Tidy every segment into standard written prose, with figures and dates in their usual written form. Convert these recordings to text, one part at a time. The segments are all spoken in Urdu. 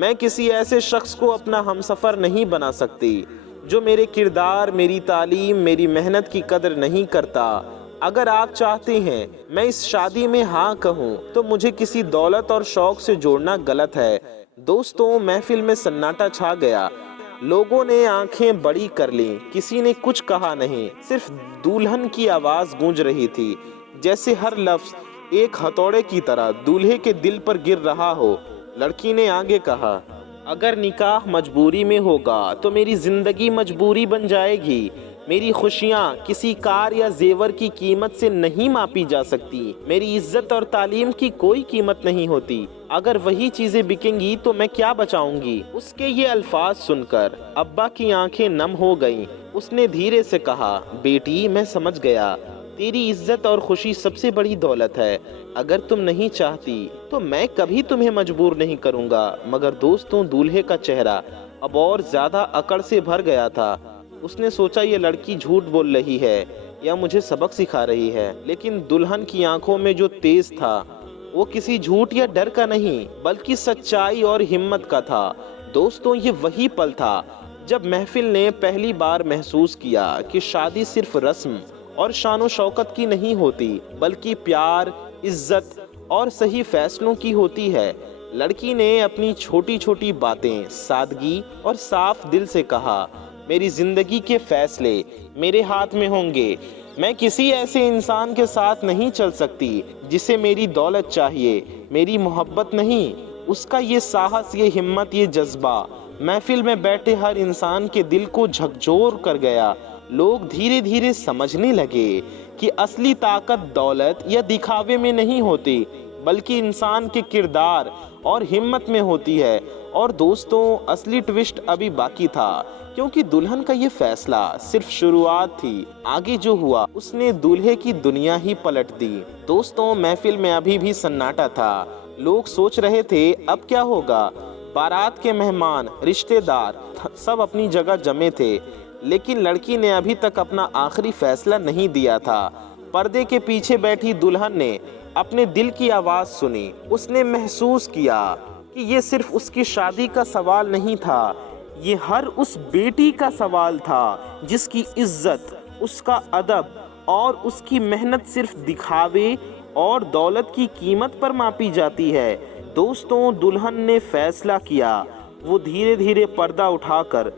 میں کسی ایسے شخص کو اپنا ہمسفر نہیں بنا سکتی جو میرے کردار، میری تعلیم، میری محنت کی قدر نہیں کرتا۔ اگر آپ چاہتے ہیں میں اس شادی میں ہاں کہوں تو مجھے کسی دولت اور شوق سے جوڑنا غلط ہے۔ دوستوں، محفل میں سناٹا چھا گیا۔ لوگوں نے آنکھیں بڑی کر لیں، کسی نے کچھ کہا نہیں، صرف دلہن کی آواز گونج رہی تھی، جیسے ہر لفظ ایک ہتھوڑے کی طرح دولہے کے دل پر گر رہا ہو۔ لڑکی نے آگے کہا، اگر نکاح مجبوری میں ہوگا تو میری زندگی مجبوری بن جائے گی۔ میری خوشیاں کسی کار یا زیور کی قیمت سے نہیں ماپی جا سکتی۔ میری عزت اور تعلیم کی کوئی قیمت نہیں ہوتی۔ اگر وہی چیزیں بکیں گی تو میں کیا بچاؤں گی؟ اس کے یہ الفاظ سن کر ابا کی آنکھیں نم ہو گئیں۔ اس نے دھیرے سے کہا، بیٹی میں سمجھ گیا، تیری عزت اور خوشی سب سے بڑی دولت ہے۔ اگر تم نہیں چاہتی تو میں کبھی تمہیں مجبور نہیں کروں گا۔ مگر دوستوں، دولہے کا چہرہ اب اور زیادہ اکڑ سے بھر گیا تھا۔ اس نے سوچا یہ لڑکی جھوٹ بول رہی ہے یا مجھے سبق سکھا رہی ہے، لیکن دلہن کی آنکھوں میں جو تیز تھا وہ کسی جھوٹ یا ڈر کا نہیں بلکہ سچائی اور ہمت کا تھا۔ دوستوں، یہ وہی پل تھا جب محفل نے پہلی بار محسوس کیا کہ شادی صرف رسم اور شان و شوکت کی نہیں ہوتی، بلکہ پیار، عزت اور صحیح فیصلوں کی ہوتی ہے۔ لڑکی نے اپنی چھوٹی چھوٹی باتیں سادگی اور صاف دل سے کہا، میری زندگی کے فیصلے میرے ہاتھ میں ہوں گے۔ میں کسی ایسے انسان کے ساتھ نہیں چل سکتی جسے میری دولت چاہیے، میری محبت نہیں۔ اس کا یہ ساہس، یہ ہمت، یہ جذبہ محفل میں بیٹھے ہر انسان کے دل کو جھکجھور کر گیا۔ لوگ دھیرے دھیرے سمجھنے لگے کہ اصلی طاقت دولت یا دکھاوے میں نہیں ہوتی، بلکہ انسان کے کردار اور ہمت میں ہوتی ہے۔ اور دوستوں، اصلی ٹوسٹ ابھی باقی تھا، کیونکہ دلہن کا یہ فیصلہ صرف شروعات تھی۔ آگے جو ہوا اس نے دولہے کی دنیا ہی پلٹ دی۔ دوستوں، محفل میں ابھی بھی سناٹا تھا۔ لوگ سوچ رہے تھے اب کیا ہوگا۔ بارات کے مہمان، رشتہ دار سب اپنی جگہ جمے تھے، لیکن لڑکی نے ابھی تک اپنا آخری فیصلہ نہیں دیا تھا۔ پردے کے پیچھے بیٹھی دلہن نے اپنے دل کی آواز سنی۔ اس نے محسوس کیا کہ یہ صرف اس کی شادی کا سوال نہیں تھا، یہ ہر اس بیٹی کا سوال تھا جس کی عزت، اس کا ادب اور اس کی محنت صرف دکھاوے اور دولت کی قیمت پر ماپی جاتی ہے۔ دوستوں، دلہن نے فیصلہ کیا۔ وہ دھیرے دھیرے پردہ اٹھا کر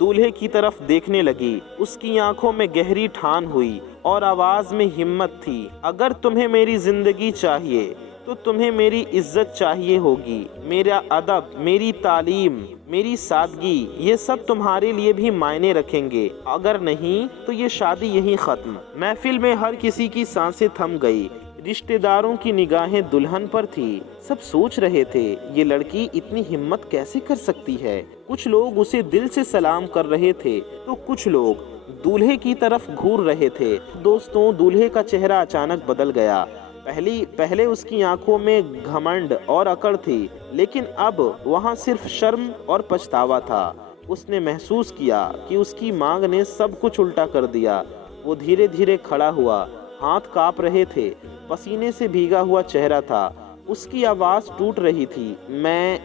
دولہے کی طرف دیکھنے لگی۔ اس کی آنکھوں میں گہری ٹھان ہوئی اور آواز میں ہمت تھی۔ اگر تمہیں میری زندگی چاہیے تو تمہیں میری عزت چاہیے ہوگی۔ میرا ادب، میری تعلیم، میری سادگی، یہ سب تمہارے لیے بھی معنی رکھیں گے۔ اگر نہیں تو یہ شادی یہیں ختم۔ محفل میں ہر کسی کی سانسیں تھم گئی۔ رشتہ داروں کی نگاہیں دلہن پر تھی۔ سب سوچ رہے تھے یہ لڑکی اتنی ہمت کیسے کر سکتی ہے۔ کچھ لوگ اسے دل سے سلام کر رہے تھے تو کچھ لوگ دولہے کی طرف گھور رہے تھے۔ دوستوں، دولہے کا چہرہ اچانک بدل گیا۔ پہلے اس کی آنکھوں میں گھمنڈ اور اکڑ تھی، لیکن اب وہاں صرف شرم اور پچھتاوا تھا۔ اس نے محسوس کیا کہ اس کی مانگ نے سب کچھ الٹا کر دیا۔ وہ دھیرے دھیرے کھڑا ہوا، ہاتھ کانپ رہے تھے، پسینے سے بھیگا ہوا چہرہ تھا۔ اس کی آواز ٹوٹ رہی تھی، میں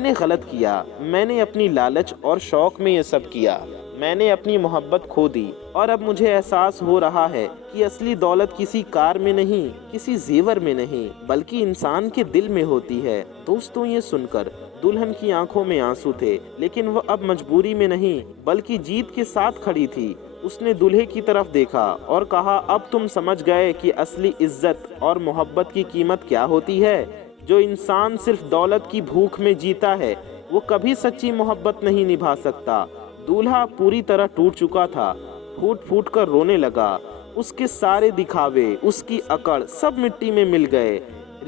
نے غلط کیا۔ میں نے اپنی لالچ اور شوق میں یہ سب کیا۔ میں نے اپنی محبت کھو دی، اور اب مجھے احساس ہو رہا ہے کہ اصلی دولت کسی کار میں نہیں، کسی زیور میں نہیں، بلکہ انسان کے دل میں ہوتی ہے۔ دوستوں، یہ سن کر دلہن کی آنکھوں میں آنسو تھے، لیکن وہ اب مجبوری میں نہیں بلکہ جیت کے ساتھ کھڑی تھی۔ اس نے دولہے کی طرف دیکھا اور کہا، اب تم سمجھ گئے کہ اصلی عزت اور محبت کی قیمت کیا ہوتی ہے۔ جو انسان صرف دولت کی بھوک میں جیتا ہے وہ کبھی سچی محبت نہیں نبھا سکتا۔ دولہا پوری طرح ٹوٹ چکا تھا، پھوٹ پھوٹ کر رونے لگا۔ اس کے سارے دکھاوے، اس کی اکڑ سب مٹی میں مل گئے۔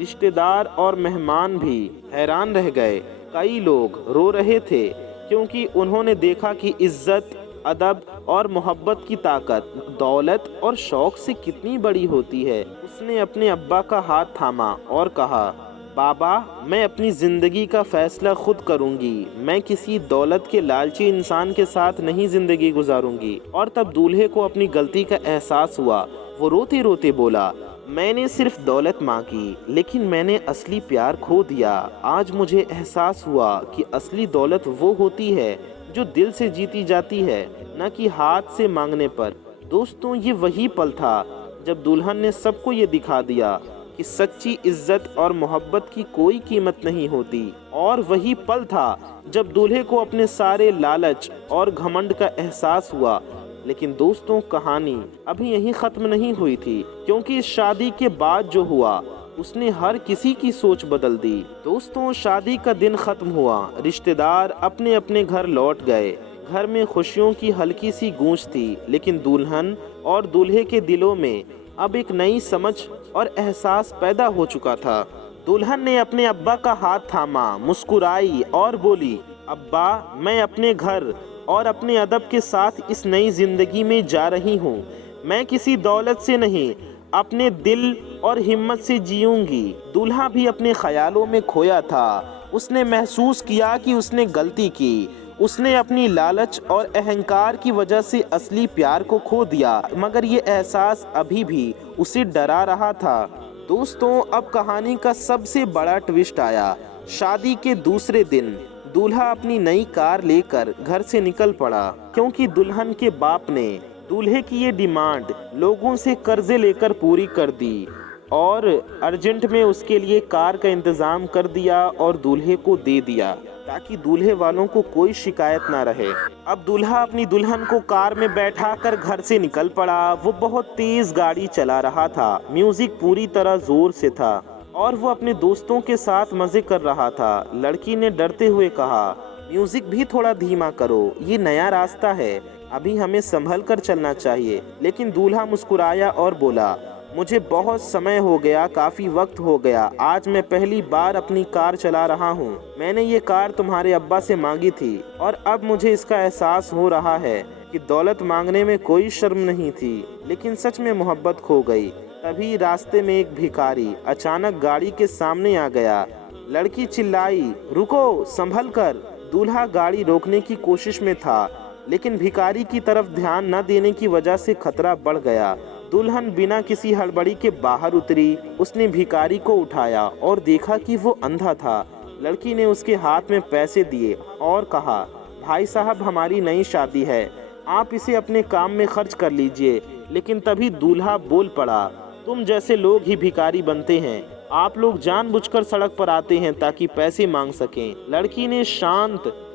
رشتہ دار اور مہمان بھی حیران رہ گئے۔ کئی لوگ رو رہے تھے کیونکہ انہوں نے دیکھا کہ عزت، ادب اور محبت کی طاقت دولت اور شوق سے کتنی بڑی ہوتی ہے۔ اس نے اپنے ابا کا ہاتھ تھاما اور کہا، بابا، میں اپنی زندگی کا فیصلہ خود کروں گی۔ میں کسی دولت کے لالچی انسان کے ساتھ نہیں زندگی گزاروں گی۔ اور تب دولہے کو اپنی غلطی کا احساس ہوا۔ وہ روتے روتے بولا، میں نے صرف دولت مانگی لیکن میں نے اصلی پیار کھو دیا۔ آج مجھے احساس ہوا کہ اصلی دولت وہ ہوتی ہے جو دل سے جیتی جاتی ہے، نہ کہ ہاتھ سے مانگنے پر۔ دوستوں، یہ وہی پل تھا جب دلہن نے سب کو یہ دکھا دیا کہ سچی عزت اور محبت کی کوئی قیمت نہیں ہوتی، اور وہی پل تھا جب دولہے کو اپنے سارے لالچ اور گھمنڈ کا احساس ہوا۔ لیکن دوستوں، کہانی ابھی یہیں ختم نہیں ہوئی تھی، کیونکہ اس شادی کے بعد جو ہوا اس نے ہر کسی کی سوچ بدل دی۔ دوستوں، شادی کا دن ختم ہوا، رشتہ دار اپنے اپنے گھر لوٹ گئے۔ گھر میں خوشیوں کی ہلکی سی گونج تھی، لیکن دلہن اور دولہے کے دلوں میں اب ایک نئی سمجھ اور احساس پیدا ہو چکا تھا۔ دلہن نے اپنے ابا کا ہاتھ تھاما، مسکرائی اور بولی، ابا، میں اپنے گھر اور اپنے ادب کے ساتھ اس نئی زندگی میں جا رہی ہوں۔ میں کسی دولت سے نہیں، اپنے دل اور ہمت سے جیوں گی۔ دولہا بھی اپنے خیالوں میں کھویا تھا۔ اس نے محسوس کیا کہ اس نے غلطی کی۔ اس نے اپنی لالچ اور اہنکار کی وجہ سے اصلی پیار کو کھو دیا، مگر یہ احساس ابھی بھی اسے ڈرا رہا تھا۔ دوستوں، اب کہانی کا سب سے بڑا ٹوسٹ آیا۔ شادی کے دوسرے دن دولہا اپنی نئی کار لے کر گھر سے نکل پڑا، کیونکہ دلہن کے باپ نے دولہے کی یہ ڈیمانڈ لوگوں سے قرضے لے کر پوری کر دی اور ارجنٹ میں اس کے لیے کار کا انتظام کر دیا اور دولہے کو دے دیا تاکہ دولہے والوں کو کوئی شکایت نہ رہے۔ اب دولہا اپنی دلہن کو کار میں بیٹھا کر گھر سے نکل پڑا۔ وہ بہت تیز گاڑی چلا رہا تھا، میوزک پوری طرح زور سے تھا اور وہ اپنے دوستوں کے ساتھ مزے کر رہا تھا۔ لڑکی نے ڈرتے ہوئے کہا، میوزک بھی تھوڑا دھیما کرو، یہ نیا راستہ ہے، ابھی ہمیں سنبھل کر چلنا چاہیے۔ لیکن دولہا مسکرایا اور بولا، مجھے بہت سمے ہو گیا، کافی وقت ہو گیا، آج میں پہلی بار اپنی کار چلا رہا ہوں۔ میں نے یہ کار تمہارے ابا سے مانگی تھی اور اب مجھے اس کا احساس ہو رہا ہے کہ دولت مانگنے میں کوئی شرم نہیں تھی، لیکن سچ میں محبت کھو گئی۔ تبھی راستے میں ایک بھکاری اچانک گاڑی کے سامنے آ گیا۔ لڑکی چلائی، رکو، سنبھل کر۔ دولہا گاڑی روکنے کی کوشش میں تھا، لیکن بھکاری کی طرف دھیان نہ دینے کی وجہ سے خطرہ بڑھ گیا۔ دلہن بنا کسی ہڑبڑی کے باہر اتری۔ اس نے بھکاری کو اٹھایا اور دیکھا کہ وہ اندھا تھا۔ لڑکی نے اس کے ہاتھ میں پیسے دیے اور کہا، بھائی صاحب، ہماری نئی شادی ہے، آپ اسے اپنے کام میں خرچ کر لیجئے۔ لیکن تبھی دولہا بول پڑا، تم جیسے لوگ ہی بھکاری بنتے ہیں، آپ لوگ جان بوجھ کر سڑک پر آتے ہیں تاکہ پیسے مانگ سکیں۔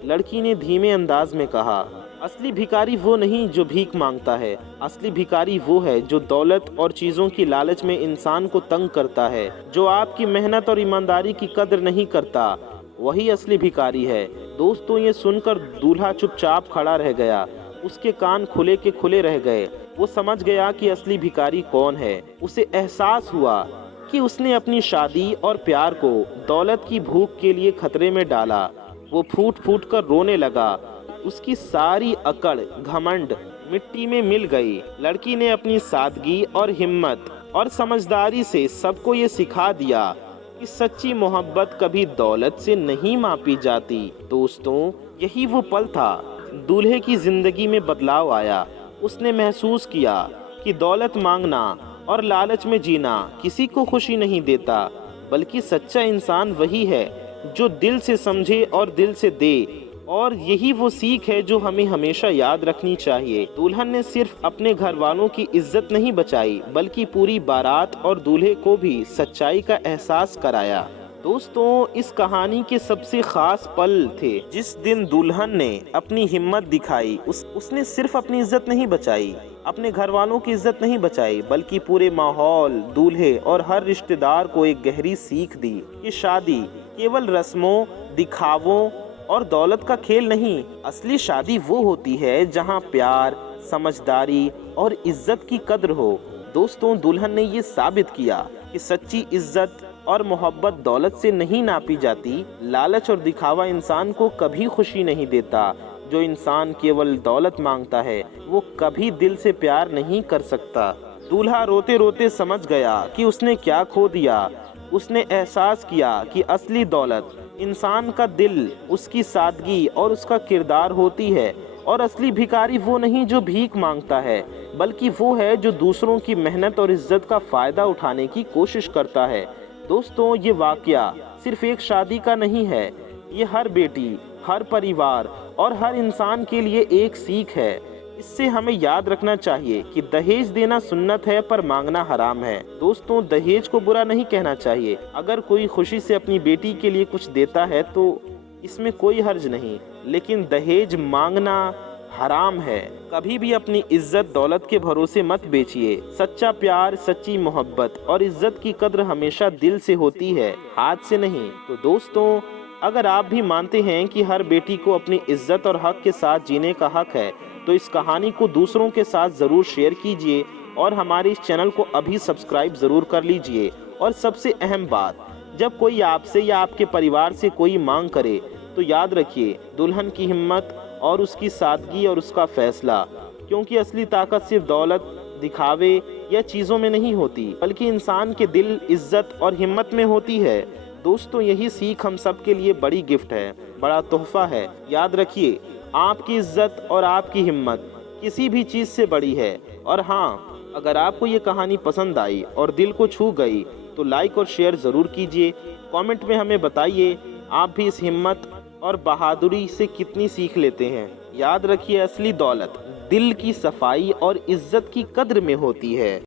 لڑکی نے دھیمے انداز میں کہا، اصلی بھکاری وہ نہیں جو بھیک مانگتا ہے، اصلی بھکاری وہ ہے جو دولت اور چیزوں کی لالچ میں انسان کو تنگ کرتا ہے، جو آپ کی محنت اور ایمانداری کی قدر نہیں کرتا، وہی اصلی بھکاری ہے۔ دوستوں، یہ سن کر دولہا چپ چاپ کھڑا رہ گیا۔ اس کے کان کھلے کے کھلے رہ گئے۔ وہ سمجھ گیا کہ اصلی بھکاری کون ہے۔ اسے احساس ہوا کہ اس نے اپنی شادی اور پیار کو دولت کی بھوک کے لیے خطرے میں ڈالا۔ وہ پھوٹ پھوٹ کر رونے لگا۔ اس کی ساری اکڑ، گھمنڈ مٹی میں مل گئی۔ لڑکی نے اپنی سادگی اور ہمت اور سمجھداری سے سب کو یہ سکھا دیا کہ سچی محبت کبھی دولت سے نہیں ماپی جاتی۔ دوستوں، یہی وہ پل تھا۔ دولہے کی زندگی میں بدلاؤ آیا۔ اس نے محسوس کیا کہ دولت مانگنا اور لالچ میں جینا کسی کو خوشی نہیں دیتا، بلکہ سچا انسان وہی ہے جو دل سے سمجھے اور دل سے دے، اور یہی وہ سیکھ ہے جو ہمیں ہمیشہ یاد رکھنی چاہیے۔ دلہن نے صرف اپنے گھر والوں کی عزت نہیں بچائی، بلکہ پوری بارات اور دولہے کو بھی سچائی کا احساس کرایا۔ دوستوں، اس کہانی کے سب سے خاص پل تھے جس دن دلہن نے اپنی ہمت دکھائی۔ اس نے صرف اپنی عزت نہیں بچائی، اپنے گھر والوں کی عزت نہیں بچائی، بلکہ پورے ماحول، دولہے اور ہر رشتہ دار کو ایک گہری سیکھ دی کہ شادی کیول رسموں، دکھاووں اور دولت کا کھیل نہیں، اصلی شادی وہ ہوتی ہے جہاں پیار، سمجھداری اور عزت کی قدر ہو۔ دوستوں، دلہن نے یہ ثابت کیا کہ سچی عزت اور محبت دولت سے نہیں ناپی جاتی۔ لالچ اور دکھاوا انسان کو کبھی خوشی نہیں دیتا۔ جو انسان کیول دولت مانگتا ہے وہ کبھی دل سے پیار نہیں کر سکتا۔ دولہا روتے روتے سمجھ گیا کہ اس نے کیا کھو دیا۔ اس نے احساس کیا کہ اصلی دولت انسان کا دل، اس کی سادگی اور اس کا کردار ہوتی ہے۔ اور اصلی بھکاری وہ نہیں جو بھیک مانگتا ہے، بلکہ وہ ہے جو دوسروں کی محنت اور عزت کا فائدہ اٹھانے کی کوشش کرتا ہے۔ دوستوں، یہ واقعہ صرف ایک شادی کا نہیں ہے، یہ ہر بیٹی، ہر پریوار اور ہر انسان کے لیے ایک سیکھ ہے۔ اس سے ہمیں یاد رکھنا چاہیے کہ دہیج دینا سنت ہے پر مانگنا حرام ہے۔ دوستوں، دہیج کو برا نہیں کہنا چاہیے۔ اگر کوئی خوشی سے اپنی بیٹی کے لیے کچھ دیتا ہے تو اس میں کوئی حرج نہیں، لیکن دہیج مانگنا حرام ہے۔ کبھی بھی اپنی عزت دولت کے بھروسے مت بیچیے۔ سچا پیار، سچی محبت اور عزت کی قدر ہمیشہ دل سے ہوتی ہے، ہاتھ سے نہیں۔ تو دوستوں، اگر آپ بھی مانتے ہیں کہ ہر بیٹی کو اپنی عزت اور حق کے ساتھ جینے کا حق ہے، تو اس کہانی کو دوسروں کے ساتھ ضرور شیئر کیجئے اور ہمارے اس چینل کو ابھی سبسکرائب ضرور کر لیجئے۔ اور سب سے اہم بات، جب کوئی آپ سے یا آپ کے پریوار سے کوئی مانگ کرے تو یاد رکھیے، دلہن کی ہمت اور اس کی سادگی اور اس کا فیصلہ، کیونکہ اصلی طاقت صرف دولت، دکھاوے یا چیزوں میں نہیں ہوتی، بلکہ انسان کے دل، عزت اور ہمت میں ہوتی ہے۔ دوستوں، یہی سیکھ ہم سب کے لیے بڑی گفٹ ہے، بڑا تحفہ ہے۔ یاد رکھیے، آپ کی عزت اور آپ کی ہمت کسی بھی چیز سے بڑی ہے۔ اور ہاں، اگر آپ کو یہ کہانی پسند آئی اور دل کو چھو گئی تو لائک اور شیئر ضرور کیجئے۔ کامنٹ میں ہمیں بتائیے آپ بھی اس ہمت اور بہادری سے کتنی سیکھ لیتے ہیں۔ یاد رکھیے، اصلی دولت دل کی صفائی اور عزت کی قدر میں ہوتی ہے۔